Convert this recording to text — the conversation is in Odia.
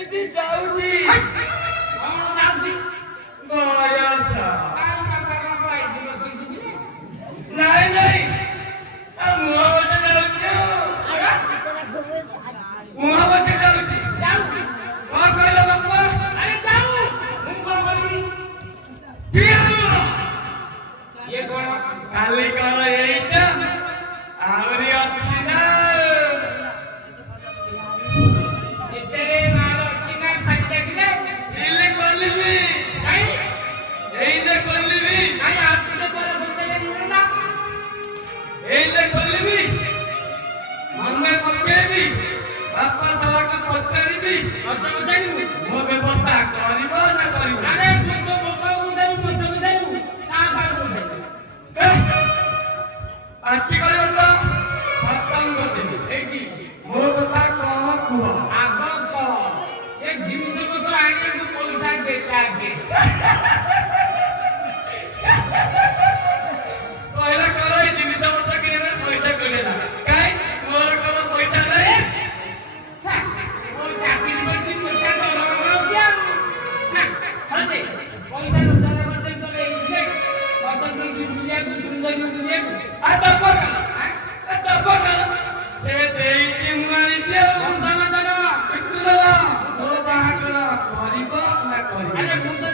କେମିତି ଯାଉଛି କଣ ଯାଉଛି ବୟସ କାଇଁ ବାପା କଣ କହିଥିଲ ସେଇଠି ନାଇଁ ନାଇଁ ମୁହଁ ବାଟେ ଯାଉଛି ମୁହଁ ବାଟେ ଯାଉଛି ଯାଉ କଣ କହିଲ ବାପା ଆରେ ଯାଉ ମୁଁ କଣ କରିବି ଠିଆ ହୁଅ। ଇଏ କଣ କାଲି କଣ ଏଇଟା ଆହୁରି ଅଛି ନା ଏତେରେ ମାଲ ଅଛି ନା ଖାଲି ଦେଖିଲେ ସିଲେ ଖୋଲିବି କାଇଁ ଏଇନେ ଖୋଲିବି କାଇଁ ଆଉଟେ ପରେ ଖୋଲିଦେଲେ ନା ଏଇନେ ଖୋଲିବି ମନେ ପକେଇବି ବାପା ସବାକୁ ପଚାରିବି ମତେ ବୁଝାଇବୁ ମୋ ବ୍ୟବସ୍ଥା କରିବ ନା କରିବ ଆରେ ତୁ ତ ବୋକା ବୁଝାଇବୁ ମତେ ବୁଝାଇବୁ ତା କାଳେ ବୁଝାଇବୁ ପାର୍ଟି କରିବ ତ ଖତମ କରିଦେବି ଏଇଠି ମୋ କଥା କଣ କୁହ ଆଗ କହ ଏ ଜିନିଷ ପତ୍ର ଆଣିବାକୁ ପଇସା ଦେଲା ଆଗେ କହିଲା କର ଏଇ ଜିନିଷ ପତ୍ର କିଣିବା ପଇସା କହିଲା କାଇଁ ମୋର କଣ ପଇସା ନାହିଁ ଛା ଓ ଚାକିରି କରିଛି ପଇସା ଦରମା ହଉଛି ଆଉ ନା ହଲେ ପଇସା ରୋଜଗାର କରିତେ ତ ଏଇଠି ମତେ ଦେଇକି ବୁଲିବାକୁ ସୁନ୍ଦରୀ ବୁଲିବାକୁ ଆ ଦବ କଣ ସେ ଦେଇଛି ମୁଁ ଆଣିଛି ଆଉ ବନ୍ଧୁବାନ୍ଧବ ପିତୃଦେବ ମୋ ବାହାଘର କରିବ ନା କରିବ ଆରେ ମୁଁ ତ